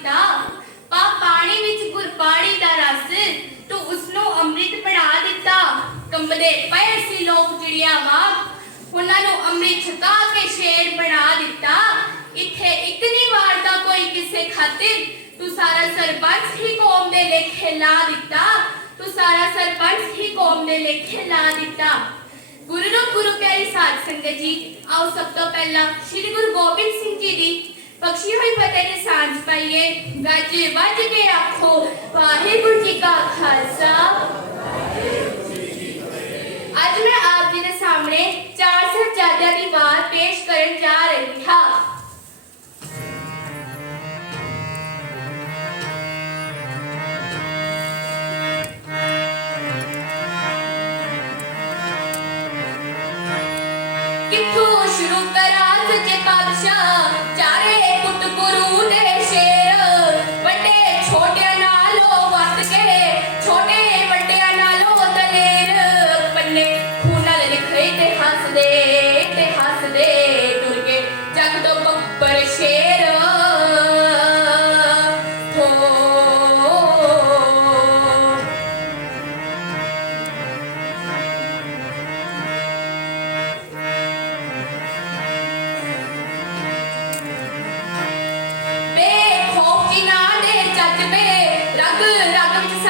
ਦਿੱਤਾ। ਪਾ ਪਾਣੀ ਵਿੱਚ ਗੁਰਬਾਣੀ ਦਾ ਰਸ, ਤੂੰ ਉਸ ਨੂੰ ਅੰਮ੍ਰਿਤ ਬਣਾ ਦਿੱਤਾ। ਕੰਬਦੇ ਪਏ ਸੀ ਲੋਕ ਚਿੜੀਆਂ ਵਾਂਗ। ਉਹਨਾਂ ਨੂੰ ਅੰਮ੍ਰਿਤ ਛਕਾ ਕੇ ਸ਼ੇਰ ਬਣਾ ਦਿੱਤਾ। ਇੱਥੇ ਇਤਨੀ ਵਾਰ ਦਾ ਕੋਈ ਕਿਸੇ ਖਾਤਿਰ। ਤੂੰ ਸਾਰਾ ਸਰਪੰਚ ਹੀ ਕੌਮ ਦੇ ਲੇਖੇ ਲਾ ਦਿੱਤਾ। ਤੂੰ ਸਾਰਾ ਸਰਬੰਸ ਹੀ ਕੌਮ ਦੇ ਲੇਖੇ ਲਾ ਦਿੱਤਾ। ਗੁਰੂ ਨੂੰ ਗੁਰੂ ਪਿਆਰੀ ਸਾਧ ਸੰਗਤ ਜੀ, ਆਓ ਸਭ ਤੋਂ ਪਹਿਲਾਂ ਸ੍ਰੀ ਗੁਰੂ ਗੋਬਿੰਦ ਸਿੰਘ ਜੀ ਦੀ ਬਖਸ਼ੀ ਹੋਈ ਫਤਿਹ ਦੀ ਸਾਂਝ ਪਾਈਏ ਗੱਜ ਵੱਜ ਕੇ ਆਖੋ ਵਾਹਿਗੁਰੂ ਜੀ ਕਾ ਖਾਲਸਾ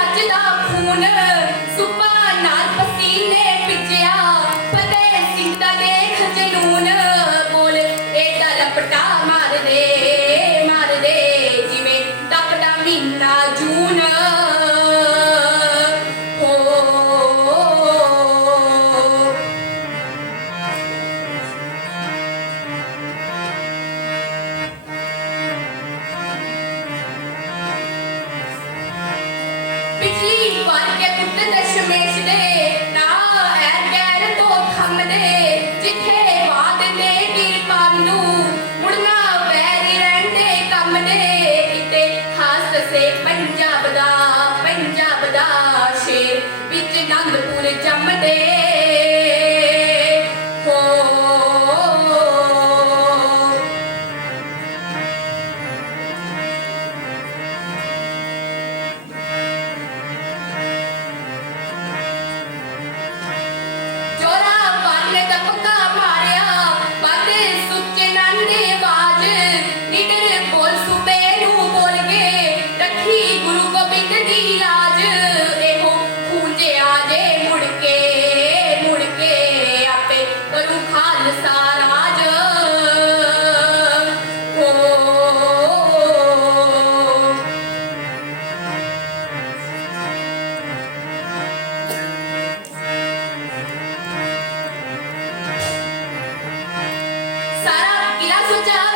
ਰਗ ਖੂਨ ਸੁਪਾ ਨਾਲ ਪਸੀਨੇ ਭਿੱਜਿਆ ਫਤਿਹ ਸਿੰਘ ਦਾ ਦੇਖ ਜਨੂਨ ਬੋਲ ਏਡਾ ਲਪਟਾ ਮਾਰ ਦੇ ਮਾਰ ਦੇ ਜਿਵੇਂ ਤਪਦਾ ਮਹੀਨਾ ਜੂਨ ਪਿਛਲੀ ਵਾਰ ਕੇ ਪੁੱਤ ਦਸ਼ਮੇਸ਼ ਦੇ ਨਾ ਐ ਗੈਰ ਤੋਂ ਥੰਮਦੇ ਜਿੱਥੇ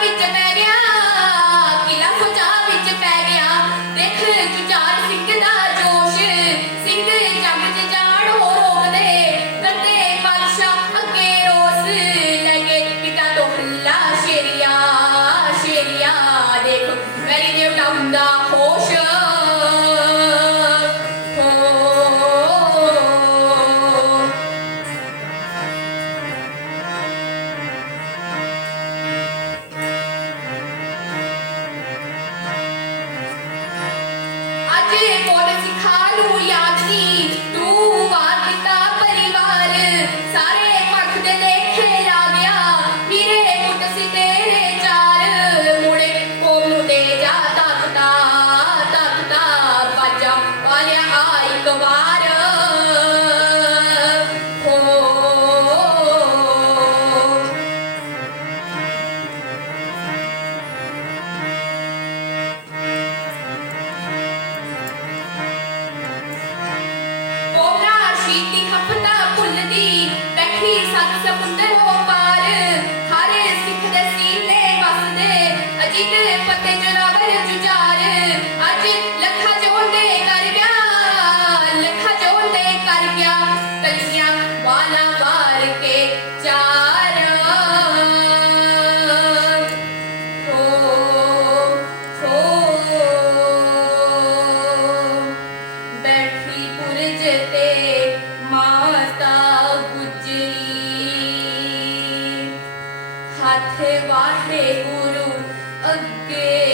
ਵਿੱਚ ਪੈ ਗਿਆ ਕਿਲਾ ਸੋਚਾ ਵਿੱਚ ਪੈ ਗਿਆ। ਦੇਖ ਜੁਝਾਰ ਸਿੰਘ ਦਾ ਜੋਸ਼ ਅੱਜ ਕੋਲ ਸਿਖਾ ਨੂੰ ਯਾਦ ਨਹੀਂ ਤੂੰ ਵਾਰ ਕੋਬਰਾ ਹਫਤਾ ਭੁੱਲਦੀ ਬੈਠੀ ਸੱਤ ਸਮੁੰਦਰ ਹੋ ਪਾਰ। ਹਾਰੇ ਸਿੱਖ ਦੇ ਸੀਨੇ ਵਸਦੇ ਅਜੀਤ ਹੱਥ ਵਾਢੇ ਗੁਰੂ ਅੱਗੇ